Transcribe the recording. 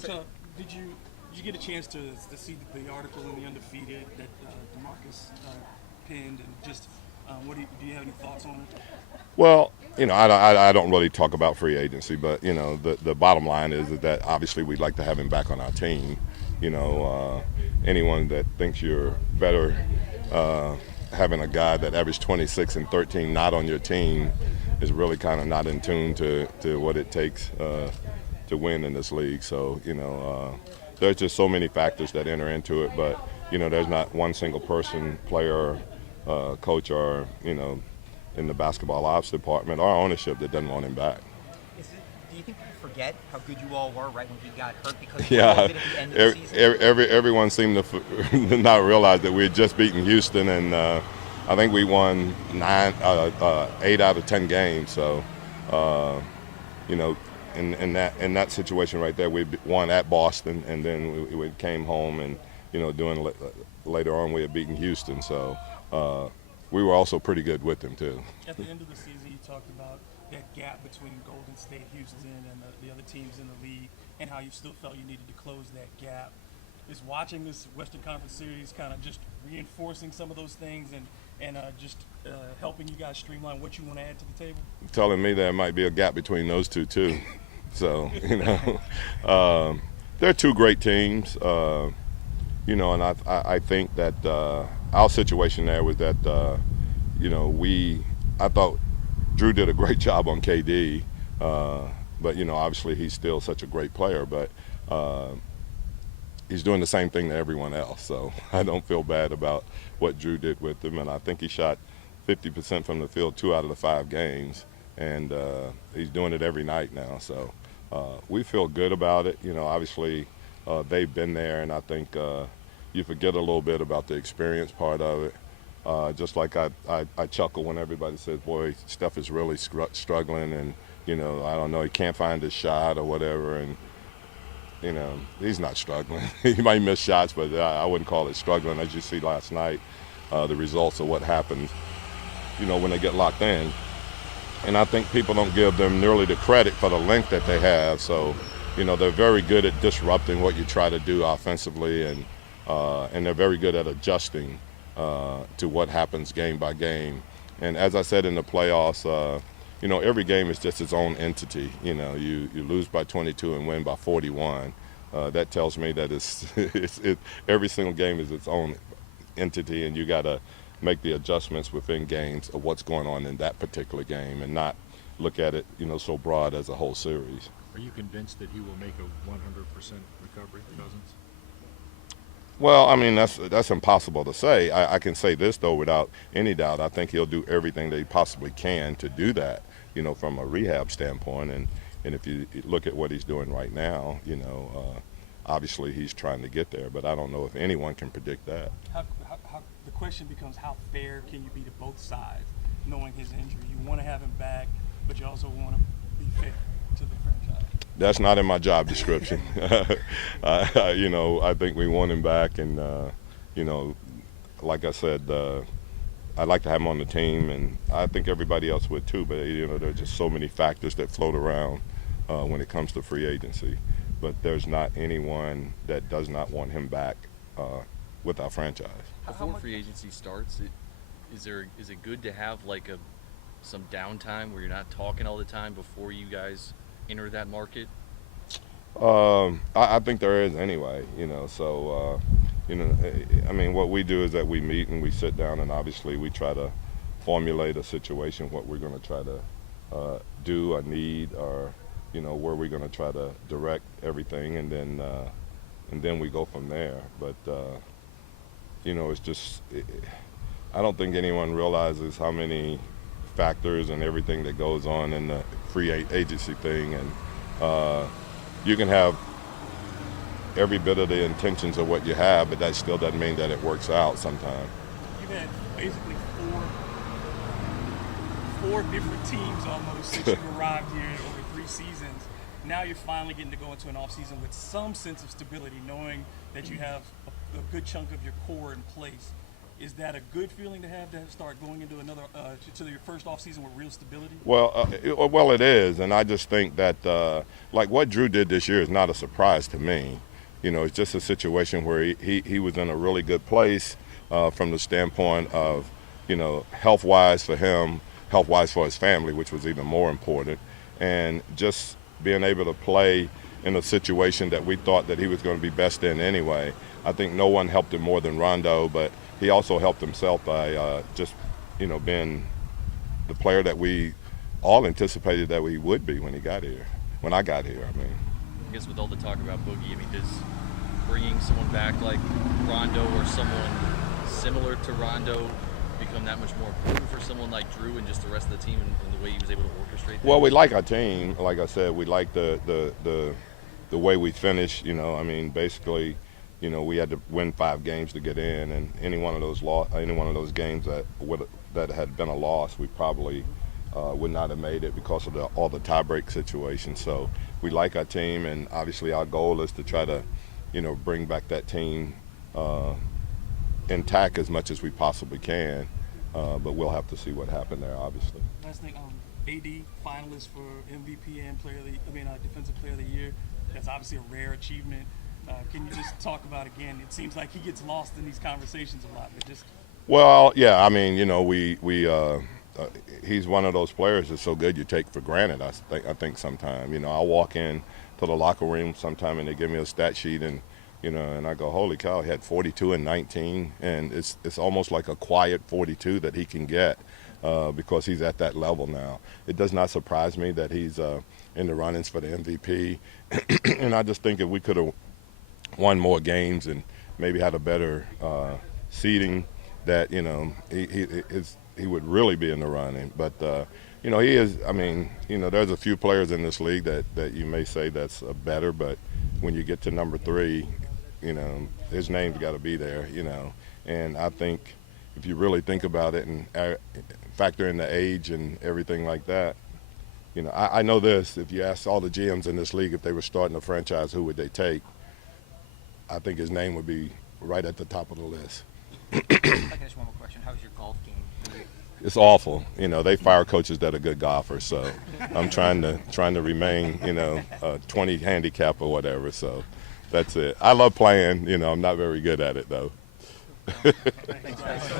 Coach, did you get a chance to see the article in the Undefeated that DeMarcus penned, and just do you have any thoughts on it? Well, I don't really talk about free agency, but the bottom line is that obviously we'd like to have him back on our team. Anyone that thinks you're better having a guy that averaged 26 and 13 not on your team is really kind of not in tune to what it takes to win in this league. So there's just so many factors that enter into it, but there's not one single person, player, coach, or in the basketball ops department or ownership that doesn't want him back. Do you think people forget how good you all were right when he got hurt because Yeah, of COVID at the end of the season? everyone seemed to not realize that we had just beaten Houston, and I think we won 8 out of 10 games. So, in that situation right there, we won at Boston, and then we came home, and later on we had beaten Houston. So we were also pretty good with them too. At the end of the season, you talked about that gap between Golden State, Houston, and the other teams in the league, and how you still felt you needed to close that gap. Is watching this Western Conference Series kind of just reinforcing some of those things and just helping you guys streamline what you want to add to the table? Telling me there might be a gap between those two too. So they're two great teams. And I think that our situation there was that I thought Drew did a great job on KD, but obviously he's still such a great player, but he's doing the same thing to everyone else. So I don't feel bad about what Drew did with him, and I think he shot 50% from the field 2 out of the 5 games, and he's doing it every night now. So we feel good about it. Obviously they've been there, and I think you forget a little bit about the experience part of it. Just like I chuckle when everybody says, boy, Steph is really struggling, and I don't know, he can't find his shot or whatever, and he's not struggling. He might miss shots, but I wouldn't call it struggling. As you see last night, the results of what happens when they get locked in. And I think people don't give them nearly the credit for the length that they have. So they're very good at disrupting what you try to do offensively, and they're very good at adjusting to what happens game by game. And as I said in the playoffs, every game is just its own entity. You lose by 22 and win by 41. That tells me that every single game is its own entity, and you got to make the adjustments within games of what's going on in that particular game, and not look at it so broad as a whole series. Are you convinced that he will make a 100% recovery, Cousins? Well, I mean, that's impossible to say. I can say this, though, without any doubt. I think he'll do everything that he possibly can to do that, from a rehab standpoint. And if you look at what he's doing right now, obviously he's trying to get there. But I don't know if anyone can predict that. The question becomes, how fair can you be to both sides, knowing his injury? You want to have him back, but you also want to be fair to the franchise. That's not in my job description. I think we want him back, and like I said, I'd like to have him on the team, and I think everybody else would too. But there are just so many factors that float around when it comes to free agency. But there's not anyone that does not want him back with our franchise. Before free agency starts, is it good to have some downtime where you're not talking all the time before you guys enter that market? I think there is anyway, so, I mean, what we do is that we meet and we sit down, and obviously we try to formulate a situation, what we're going to try to do or need, or, where we're going to try to direct everything, and then we go from there. But, it's just, I don't think anyone realizes how many factors and everything that goes on in the free agency thing, and you can have every bit of the intentions of what you have, but that still doesn't mean that it works out sometimes. You've had basically four different teams almost since you arrived here over 3 seasons. Now you're finally getting to go into an offseason with some sense of stability, knowing that you have a good chunk of your core in place. Is that a good feeling to start going into another to your first off season with real stability? Well, it is, and I just think that like what Drew did this year is not a surprise to me. You know, it's just a situation where he was in a really good place from the standpoint of, you know, health-wise for him, health-wise for his family, which was even more important, and just being able to play in a situation that we thought that he was going to be best in anyway. I think no one helped him more than Rondo, but he also helped himself by just, you know, being the player that we all anticipated that he would be when I got here. I mean. I guess with all the talk about Boogie, I mean, does bringing someone back like Rondo or someone similar to Rondo become that much more important for someone like Drew and just the rest of the team and the way he was able to orchestrate things? Well, we like our team. Like I said, we like the way we finish. You know, I mean, basically, you know, we had to win 5 games to get in, and any one of those games that had been a loss, we probably would not have made it because of all the tiebreak situations. So we like our team, and obviously our goal is to try to, you know, bring back that team intact as much as we possibly can. But we'll have to see what happened there, obviously. Last thing, AD finalist for MVP and Defensive Player of the Year. That's obviously a rare achievement. Can you just talk about again? It seems like he gets lost in these conversations a lot, but just. Well, yeah, I mean, you know, he's one of those players that's so good you take for granted. I think sometimes, you know, I'll walk in to the locker room sometime and they give me a stat sheet and, you know, and I go, holy cow, he had 42 and 19, and it's almost like a quiet 42 that he can get because he's at that level now. It does not surprise me that he's in the run-ins for the MVP, and I just think if we could have won more games and maybe had a better seeding, that, you know, he would really be in the running. But you know, he is. I mean, you know, there's a few players in this league that you may say that's better, but when you get to number 3, you know, his name's got to be there. You know, and I think if you really think about it and factor in the age and everything like that, you know, I know this. If you ask all the GMs in this league if they were starting a franchise, who would they take? I think his name would be right at the top of the list. I can ask one more question. How's your golf game? It's awful. You know, they fire coaches that are good golfers, so I'm trying to remain, you know, 20 handicap or whatever. So that's it. I love playing. You know, I'm not very good at it though. Thanks, guys.